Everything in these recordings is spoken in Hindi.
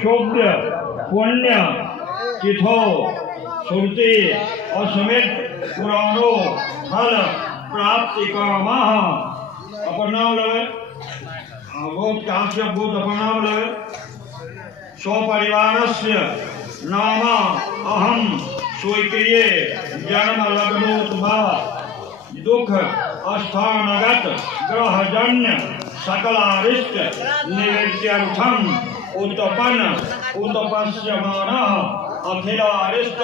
शुद्ध पुण्य तिथो श्रुति असमित पुराणों फल प्राप्ति कामा अपनाव लगे बहुत काश्य बहुत अपनाव लगे स्वपरिवारस्य नाम अहम स्वीक्रिये जन्म लग्नोत्भा दुख अस्थानगत ग्रहजन्य सकलारिष्ट निवृत्त्यर्थम उत्पन्न उत्पस्यमानः अखिलारिष्ट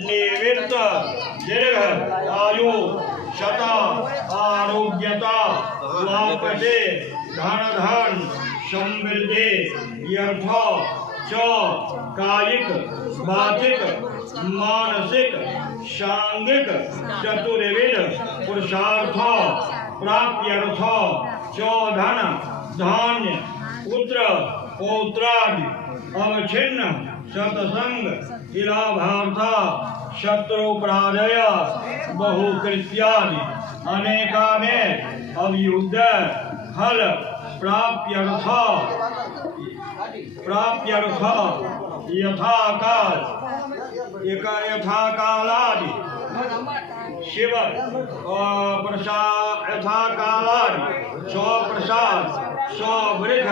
निवृत्त दीर्घ आयु शता आरोग्यता वापसे धन समृद्धि यर्थ च कायिक वाचिक मानसिक सांगिक चतुर्विध पुरुषार्थ प्राप्त्यर्थ च धन धान्य पुत्र पौत्रादि अवच्छिन्न सत्संग इलाभार्थ शत्रु पराजय बहुकृत्यादि अनेकाने अभियुद्ध फल प्राप्त्यर्थ यथाकालादि शिव प्रसाद यथाकालादि स्वप्रसाद स्ववृख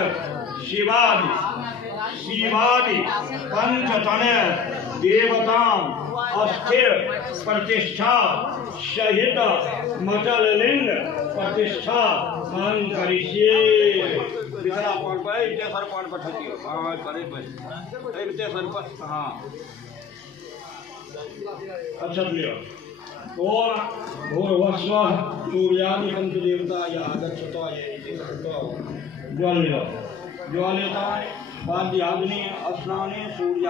शिवादि पंचतनय देवतां अस्थिर प्रतिष्ठा सहित मचल लिंग प्रतिष्ठा मान करिष्ये बिहारा पॉइंट पर इतने सर पॉइंट पर ठकी हां करे भाई इतने सर पर हां अच्छा लियो और भूर्भुवस्व सूर्यादि पंच देवता या आगच्छतो ये ज्वालिता ज्वालिता वाद्याग्नि स्नाने सूर्य